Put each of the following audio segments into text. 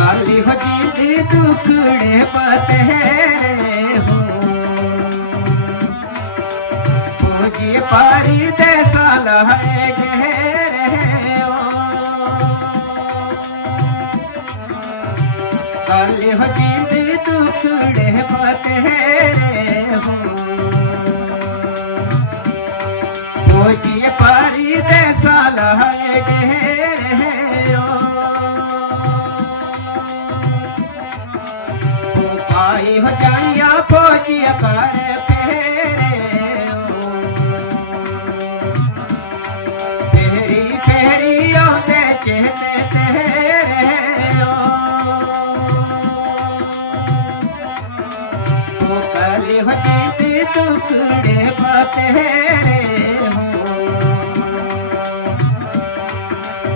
काली हो जिंदी दुखड़े पतेरे हो पूजी पारी दे साल है डेरे हो काली हो जिंदी दुखड़े पतेरे हो पूजी पारी दे साल है डेरे हो आई हो जाइया फौजिया कर फेरे फेरी फेरी आते चेते तेरे ओ कली हो जीती टुकड़े बतेरे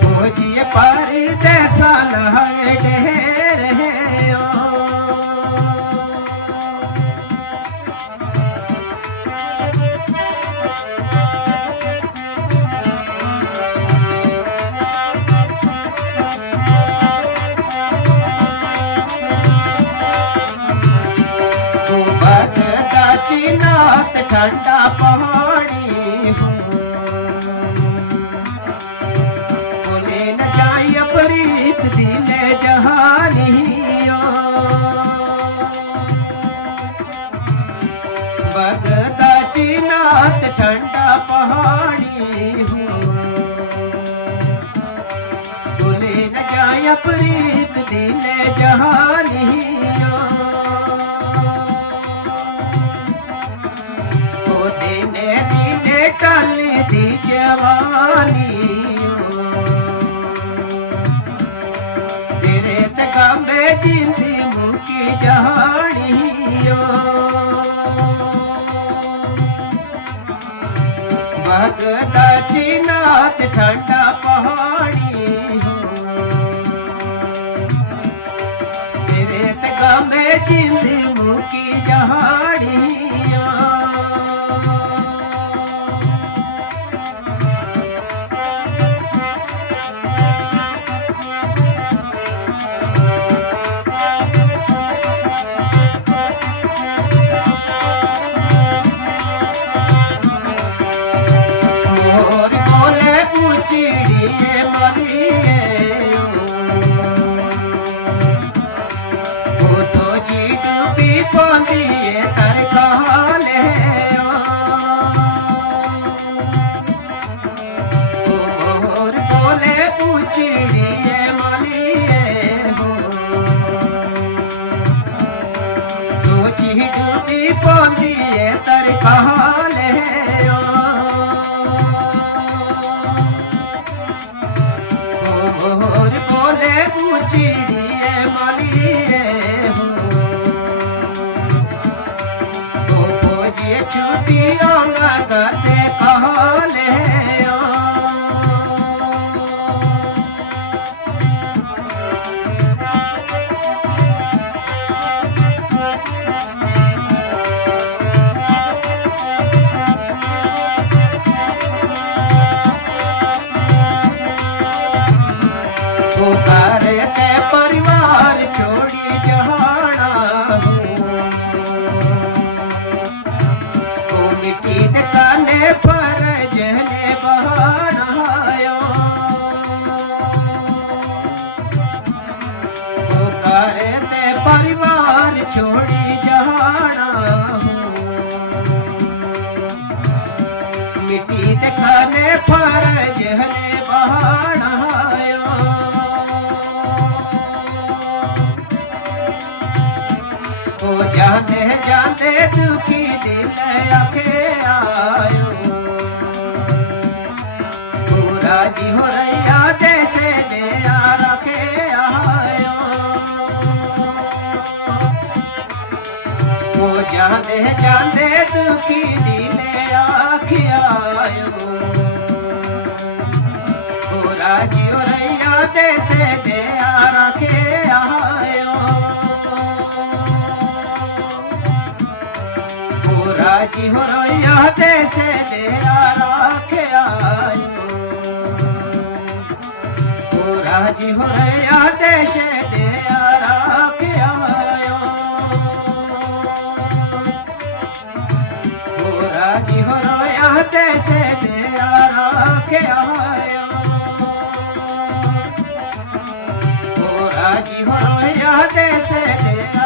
फौजिया पारी दे साल है डेरे नात ठंडा पहाड़ी हो बोले न जाय प्रीत दिले जहानी बगदा नात ठंडा पहाड़ी हो बोले न जाय प्रीत दिले जहानी टाली दी जवानी तेरे तकामे जिंदी मुकी जहानी भगदा नात ठंडा पहाड़ी हो तेरे तकामे जिंदी मुकी जहानी चिड़िए मलिए ओ सोची डूबी पौंदिए तर कहले ओ मोर बोले चिड़िए मलिए हो सोची डूबी पौंदिए तर कहले और बोले चिड़िए मलिए हो फौजिए छुट्टियों लगते कहले करते परिवार छोड़ी जहाना हो मिट्टी दकाने पर जहने बहाना हो करते परिवार छोड़ी जहाना हो मिट्टी दकाने पर जहने बहाना जाते जाते दुखी दिल आखे आयो पूरा जी हो रैया जैसे दया रखे आयो वो जाते जाते दुखी दिल आखे आयो पूरा जी हो रैया जैसे दया रखे आयो राजी हो रैया जैसे तेरा राखे आयो पूरा राजी हो रया देश दिया रखिया राजी हो रया देश दिया रखिया राजी हो रया देश दिया